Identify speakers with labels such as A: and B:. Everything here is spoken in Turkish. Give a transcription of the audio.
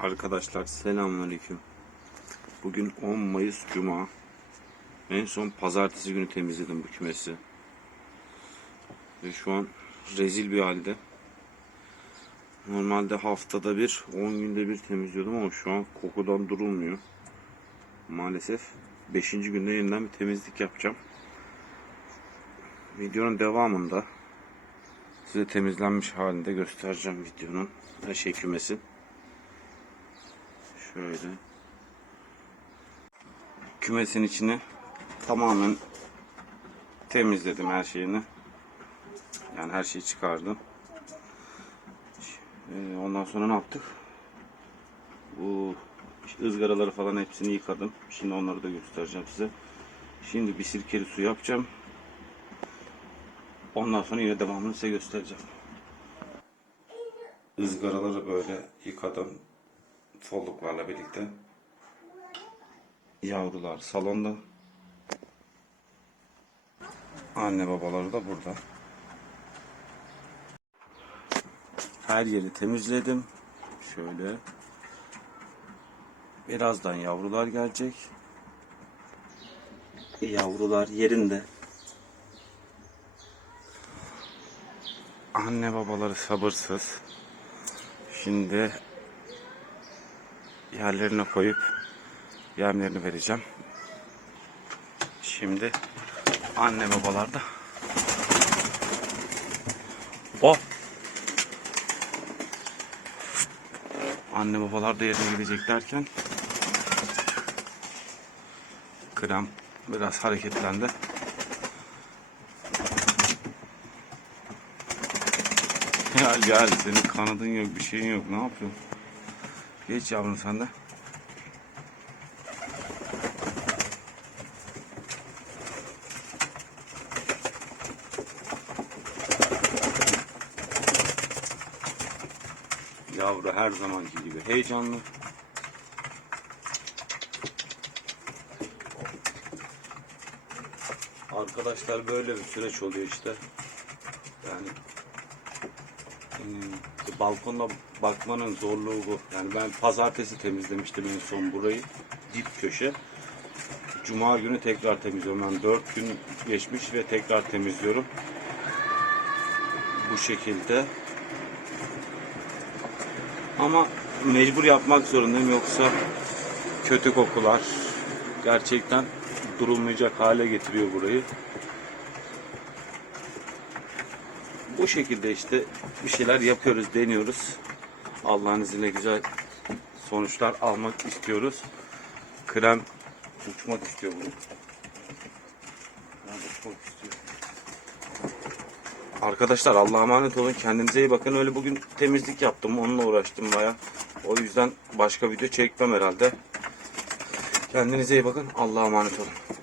A: Arkadaşlar selamünaleyküm. Bugün 10 Mayıs Cuma. En son pazartesi günü temizledim bu kümesi. Ve şu an rezil bir halde. Normalde haftada bir, 10 günde bir temizliyordum ama şu an kokudan durulmuyor. Maalesef 5. günde yeniden bir temizlik yapacağım. Videonun devamında size temizlenmiş halinde göstereceğim videonun. Her şey kümesi. Şöyle. Kümesin içini tamamen temizledim her şeyini. Yani her şeyi çıkardım. Ee, Ondan sonra ne yaptık? Bu ızgaraları falan hepsini yıkadım. Şimdi onları da göstereceğim size. Şimdi bir sirkeli su yapacağım. Ondan sonra yine devamını size göstereceğim. Izgaraları böyle yıkadım. Folluklarla birlikte. Yavrular salonda. Anne babaları da burada. Her yeri temizledim. Şöyle. Birazdan yavrular gelecek. Yavrular yerinde. Anne babaları sabırsız. Şimdi yerlerine koyup yemlerini vereceğim. Şimdi anne babalar da o anne babalar da yerine gidecek derken krem biraz hareketlendi. Gel gel senin kanadın yok bir şeyin yok ne yapıyorsun? Geç yavrum sen de. Yavru her zamanki gibi heyecanlı. Arkadaşlar böyle bir süreç oluyor işte. Yani Hmm, balkona bakmanın zorluğu bu. Yani ben pazartesi temizlemiştim en son burayı. Dip köşe. Cuma günü tekrar temizliyorum. Ben 4 gün geçmiş ve tekrar temizliyorum. Bu şekilde. Ama mecbur yapmak zorundayım yoksa kötü kokular gerçekten durulmayacak hale getiriyor burayı. Bu şekilde işte bir şeyler yapıyoruz, deniyoruz. Allah'ın izniyle güzel sonuçlar almak istiyoruz. Krem uçmak istiyor bunu. Arkadaşlar Allah'a emanet olun. Kendinize iyi bakın. Öyle bugün temizlik yaptım. Onunla uğraştım baya. O yüzden başka video çekmem herhalde. Kendinize iyi bakın. Allah'a emanet olun.